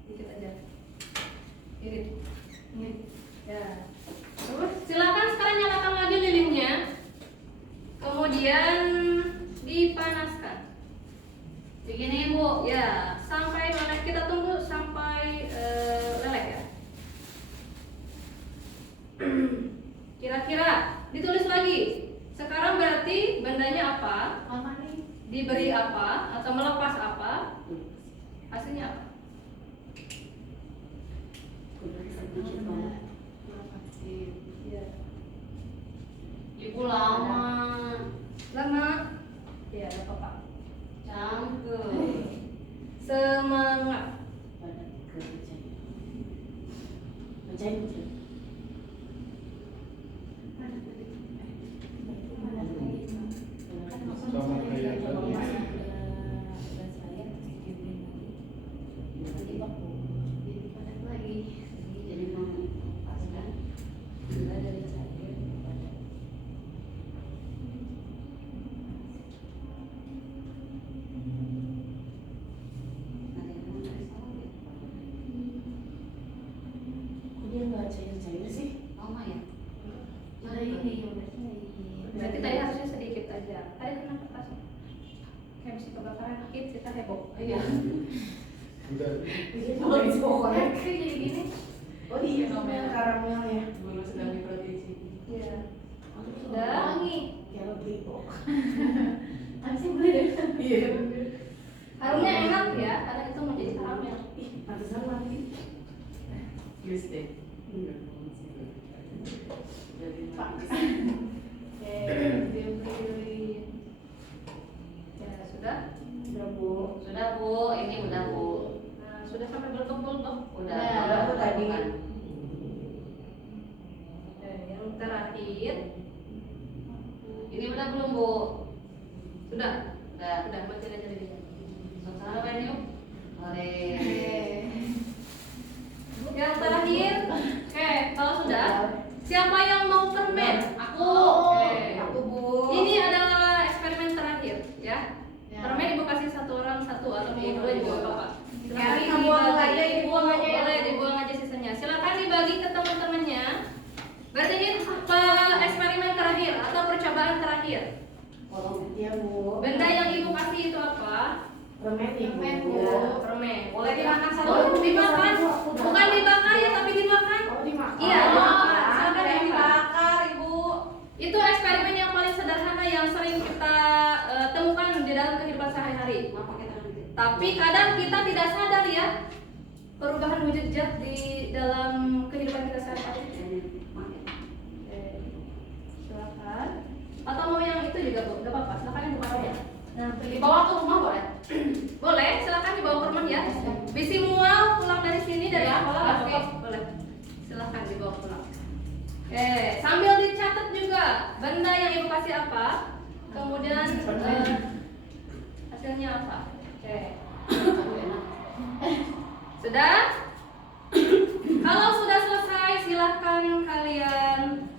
Sedikit aja. Irit. Ya. Terus silakan sekarang nyalakan lagi lilinnya. Kemudian dipanaskan. Begini Bu. Ya, sampai mana kita tunggu sampai leleh ya. Kira-kira ditulis lagi. Sekarang berarti bandanya apa? Diberi apa atau melepas apa? Hasilnya apa? Ibu lama. Lama. Ya, ada apa? Canggung. Semangat. Sama kayak tadi. Jadi mau lepaskan gula dari cair kepada Berarti tadi harusnya sedikit aja. Tadi kenapa pas? Kayak mesti kebakaran dikit kita heboh. Iya. Udah. Kayak jadi gini. Oh iya, karamel ya. Gula sedang diproduksi. Iya. Sudah. Wangi. Kayak roti kok. Iya. Harumnya enak ya, karena itu menjadi karamel. Ih, pantesan mati. Yes deh. Jadi Ya sudah. Sudah Bu. sudah Bu, ini udah Bu. Nah, sudah sampai belum? Udah Bu tadi. Yang terakhir. Ini udah belum Bu? Sudah. Udah. Udah baca aja dulu. Suasana apa yuk? Oke. Yang terakhir. Oke, kalau sudah, siapa yang mau permen? Aku. Oke. Aku Bu. Ini adalah eksperimen terakhir, ya. Permen ibu kasih satu orang satu atau mau dua juga apa-apa. Silakan Kita buang aja, dibagi. Boleh dibuang aja sisanya. Silakan dibagi ke teman-temannya. Berarti ini eksperimen terakhir atau percobaan terakhir. Iya Bu. Benda yang ibu kasih itu apa? Permen ya Bu. Ya, permen. Boleh dimakan satu. Oh, dimakan. Bukan dibakar ya, tapi dimakan. Oh dimakan. Iya, dimakan. Silakan Ada yang dimakan. dibakar Ibu. Itu eksperimen yang paling sederhana yang sering kita temukan di dalam kehidupan sehari-hari. Mau pakai tangan gitu. Tapi kadang kita tidak sadar ya perubahan wujud zat di dalam kehidupan kita sehari-hari. Oke, silakan. Atau mau yang itu juga Bu? Gak apa-apa. Silakan yang buka aja. Nah, Dibawa ke rumah boleh? boleh. Silakan dibawa ke rumah ya. Bisi mual pulang dari sini dari Ya, sekolah ya, oke. Boleh. Silakan dibawa pulang. Oke, sambil dicatat juga benda yang ibu kasih apa, kemudian hasilnya apa. Oke. Aduh enak. Sudah? Kalau sudah selesai, silakan kalian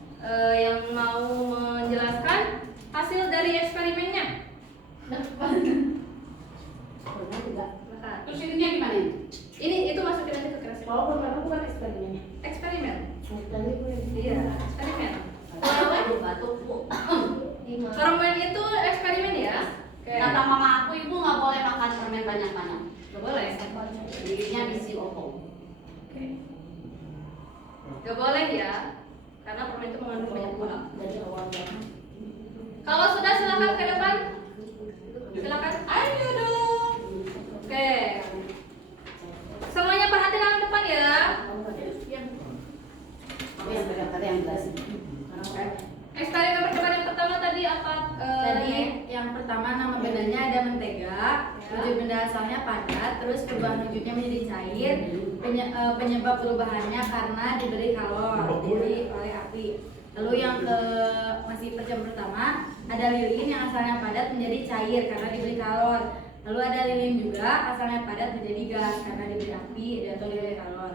yang mau menjelaskan hasil dari eksperimennya. Permen juga. Silakan. Terus ininya gimana ini? Ini itu masukin aja ke keras. Oh permen bukan eksperimennya. Eksperimen. Tadi Bu. Iya, eksperimen. Aduh batuk Bu. Permen itu eksperimen ya. Oke. Kata mama aku Ibu nggak boleh makan permen banyak-banyak. Gak boleh. Dirinya bisi opong. Oke. Gak boleh ya, karena permen itu mengandung banyak gula. Dari awalnya. Kalau sudah silakan ke depan. Silakan. Ayo dong. Oke. Semuanya perhatikan ke depan ya. Aku yang pegang tadi yang jelasin. Eksperimen percobaan yang pertama tadi apa? Tadi yang pertama nama bendanya ada mentega, wujud benda asalnya padat, terus perubahan wujudnya menjadi cair. Penyebab perubahannya karena diberi kalor, diberi oleh api. Lalu yang masih percobaan pertama, ada lilin yang asalnya padat menjadi cair karena diberi kalor. Lalu ada lilin juga asalnya padat menjadi gas karena diberi api atau diberi kalor.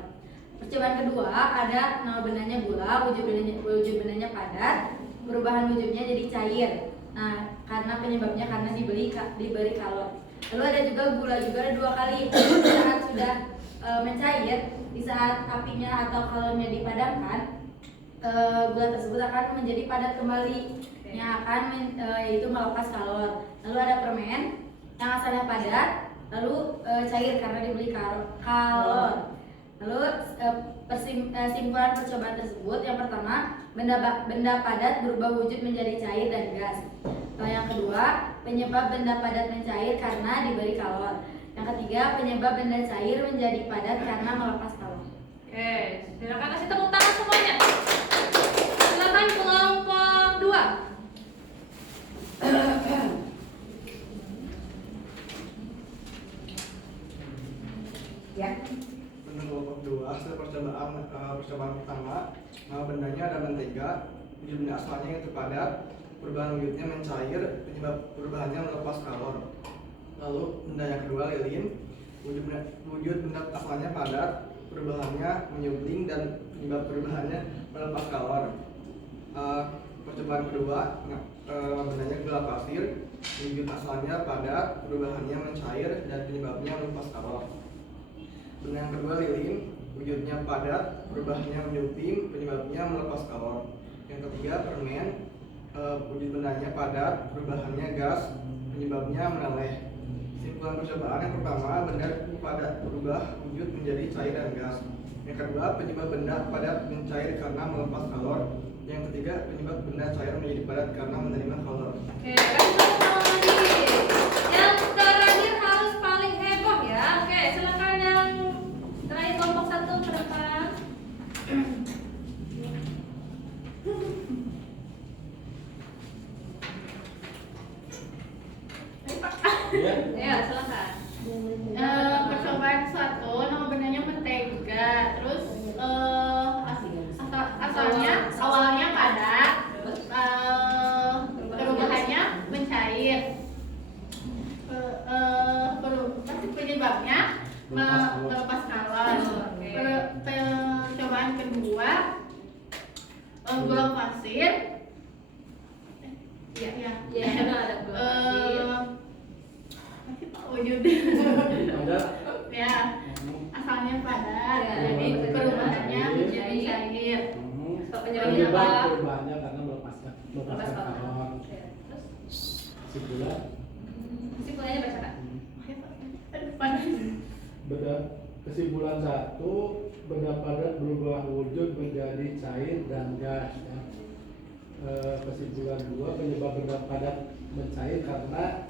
Percobaan kedua ada nama bendanya gula, wujud bendanya padat, perubahan wujudnya jadi cair. Nah, karena penyebabnya karena diberi kalor. Lalu ada juga gula juga ada 2 kali. Di saat sudah mencair, di saat apinya atau kalornya dipadamkan, gula tersebut akan menjadi padat kembali, yang akan yaitu melepas kalor. Lalu ada permen yang asalnya padat, lalu cair karena diberi kalor. Lalu simpulan percobaan tersebut, yang pertama, benda padat berubah wujud menjadi cair dan gas. Yang kedua, penyebab benda padat mencair karena diberi kalor. Yang ketiga, penyebab benda cair menjadi padat karena melepas kalor. Oke, silakan kasih tepuk tangan semuanya. Silakan kelompok 2. Ya. Untuk kelompok 2, hasil percobaan pertama, nama bendanya ada mentega, wujud benda asalnya itu padat, perubahan wujudnya mencair, penyebab perubahannya melepas kalor. Lalu benda yang kedua lilin, wujud benda asalnya padat, perubahannya menyubling dan penyebab perubahannya melepas kalor. Percobaan kedua, bendanya gula pasir, wujud asalnya padat, perubahannya mencair dan penyebabnya melepas kalor. Benda yang kedua lilin, wujudnya padat, perubahannya menyublim, penyebabnya melepas kalor. Yang ketiga permen, wujud bendanya padat, perubahannya gas, penyebabnya meleleh. Simpulan percobaan yang pertama, benda padat berubah wujud menjadi cair dan gas. Yang kedua, penyebab benda padat mencair karena melepas kalor. Yang ketiga, penyebab benda cair menjadi padat karena menerima kalor. Oke, kasih tepuk tangan lagi. Yang terakhir harus paling heboh ya. Oke, silakan yang terakhir kelompok 1 ke depan. Ya. Ya, silakan. Percobaan 1, nama bendanya mentega, terus awalnya padat, perubahannya mencair, penyebabnya melepas kalor. Percobaan kedua, gula pasir, Ya, ada gula pasir. wujud Ada. ya asalnya padat, Ya, jadi perubahannya menjadi cair. Penyebabnya apa? Perubahannya karena melepaskan kalor. Oke, terus Simpulan. kesimpulannya baca Kak. Kesimpulan 1, benda padat berubah wujud menjadi cair dan gas. Ya. Kesimpulan 2, penyebab benda padat mencair karena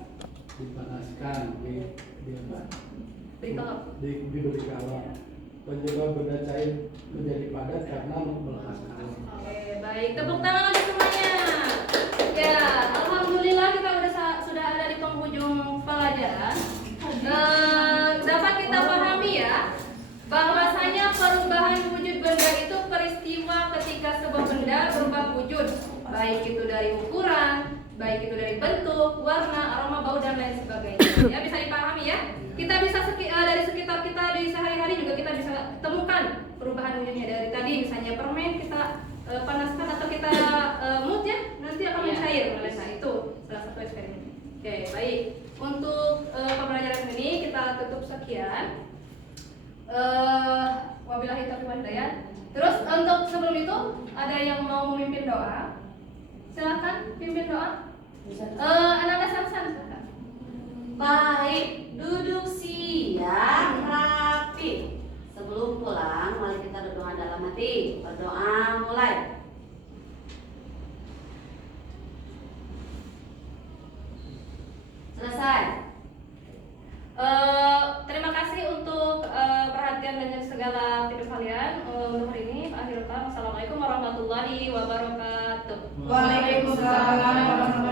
dipanaskan, diberi kalor. Penyebab benda cair menjadi padat karena melepas kalor. Oke, baik. Tepuk tangan untuk semuanya. Ya, alhamdulillah kita sudah ada di penghujung pelajaran. Dapat kita pahami ya bahwasanya perubahan wujud benda itu peristiwa ketika sebuah benda berubah wujud, baik itu dari ukuran, baik itu dari bentuk, warna, aroma, bau dan lain sebagainya. Ya, bisa dipahami ya. Kita bisa dari sekitar kita di sehari-hari juga kita bisa temukan perubahan wujudnya. Dari tadi misalnya permen kita panaskan atau kita mut ya, nanti akan mencair. Nah, itu salah satu eksperimen. Oke, baik. Untuk pembelajaran ini kita tutup sekian. Wabillahi taufiq wal hidayah. Terus untuk sebelum itu ada yang mau memimpin doa? Silakan pimpin doa. Anak Samsan silakan. Baik, duduk siap, rapi. Sebelum pulang, mari kita berdoa dalam hati. Berdoa mulai. Selesai. Terima kasih untuk perhatian dan segala aktivitas kalian untuk hari ini. Akhirul kalam, wassalamualaikum warahmatullahi wabarakatuh. Waalaikumsalam warahmatullahi